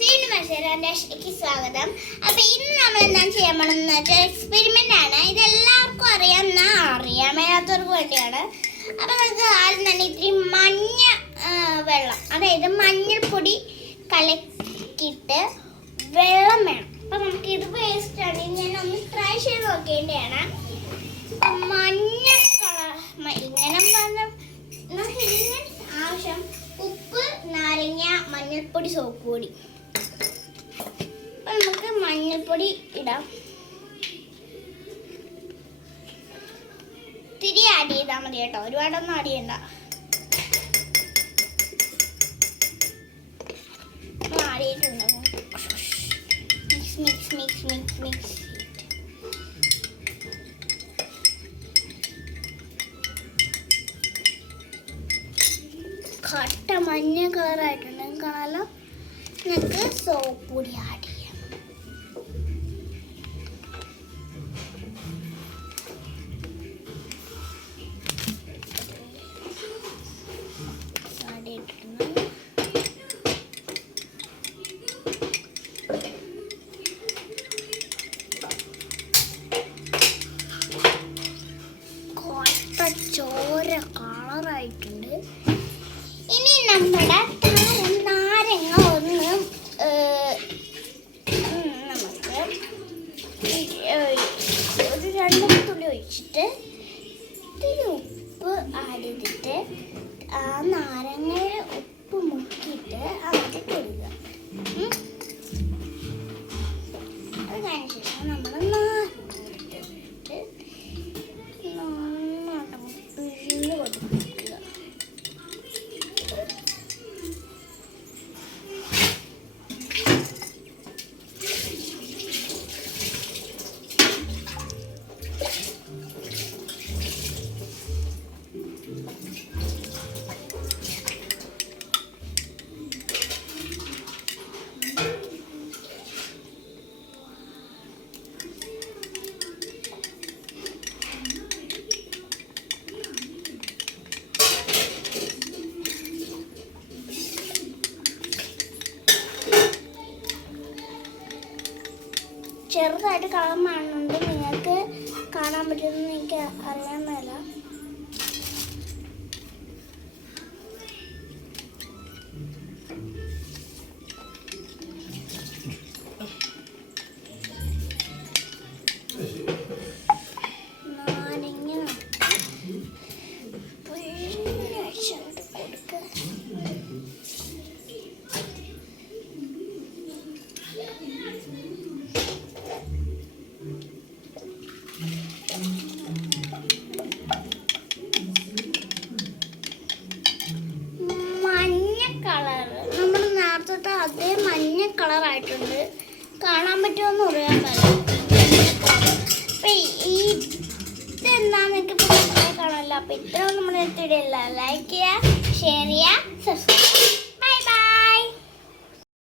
ശ്രീനിവാസേക്ക് സ്വാഗതം. അപ്പോൾ ഇന്ന് നമ്മൾ എന്താണ് ചെയ്യാൻ പോകുന്നത് വെച്ചാൽ എക്സ്പെരിമെൻ്റ് ആണ്. ഇതെല്ലാവർക്കും അറിയാമേലാത്തവർക്ക് വേണ്ടിയാണ്. അപ്പോൾ നമുക്ക് ആദ്യം തന്നെ ഇത്തിരി മഞ്ഞ വെള്ളം, അതായത് മഞ്ഞൾപ്പൊടി കലക്കിയിട്ട് വെള്ളം വേണം. അപ്പോൾ നമുക്ക് ഇത് വേസ്റ്റാണ്, ഞാൻ ഒന്ന് ട്രൈ ചെയ്ത് നോക്കേണ്ടതാണ്. മഞ്ഞ കളർ ഇങ്ങനെ ആവശ്യം ഉപ്പ്, നാരങ്ങ, മഞ്ഞൾപ്പൊടി, സോപ്പ് പൊടി. അപ്പം നമുക്ക് മഞ്ഞൾപ്പൊടി ഇടാം. ഇത്തിരി ആഡ് ചെയ്താൽ മതി കേട്ടോ, ഒരുപാടൊന്നും ആഡ് ചെയ്യണ്ട. ആഡ് ചെയ്തിട്ടുണ്ടാകും. Mix mix mix mix mix. കട്ട മഞ്ഞ കളറായിട്ടുണ്ട്, കാണാലോ. നമുക്ക് സോപ്പ് പൊടി ആഡ് ചെയ്യാം. ആഡ് ചെയ്തിട്ടുണ്ട്. കട്ട ചോര കളറായിട്ടുണ്ട്. ഇനി നമ്മുടെ നാരങ്ങ ഒന്ന് നമുക്ക് ഒരു 2 തുള്ളി ഒഴിച്ചിട്ട് ഇത്തിരി ഉപ്പ് ആഡ് ചെയ്തിട്ട് ആ നാരങ്ങയിൽ ഉപ്പ് മുക്കിയിട്ട് അങ്ങോട്ട് കൊടുക്കുക. അത് കഴിഞ്ഞ ശേഷം നമ്മൾ നാരങ്ങ നന്നായിട്ട് പിഴിഞ്ഞ് കൊടുക്കുക. ചെറുതായിട്ട് കളർ കാണുന്നുണ്ട്, നിങ്ങൾക്ക് കാണാൻ പറ്റുമെന്ന് എനിക്ക് അറിയാൻ മേല. നാരങ്ങ പിഴിഞ്ഞൊഴിച്ചിട്ട് കൊടുക്കുക. മഞ്ഞ കളർ നമ്മൾ നേരത്തെ അതേ മഞ്ഞ കളറായിട്ടുണ്ട്, കാണാൻ പറ്റുമെന്ന് പറയാൻ പറ്റില്ല. അപ്പം ഇതെന്താണെന്നൊക്കെ ഇപ്പോൾ കാണാമല്ലോ. അപ്പോൾ ഇത്രയും നമ്മുടെ അടുത്തിടയില്ല. ലൈക്ക് ചെയ്യുക, ഷെയർ ചെയ്യുക, സബ്സ്ക്രൈബ്.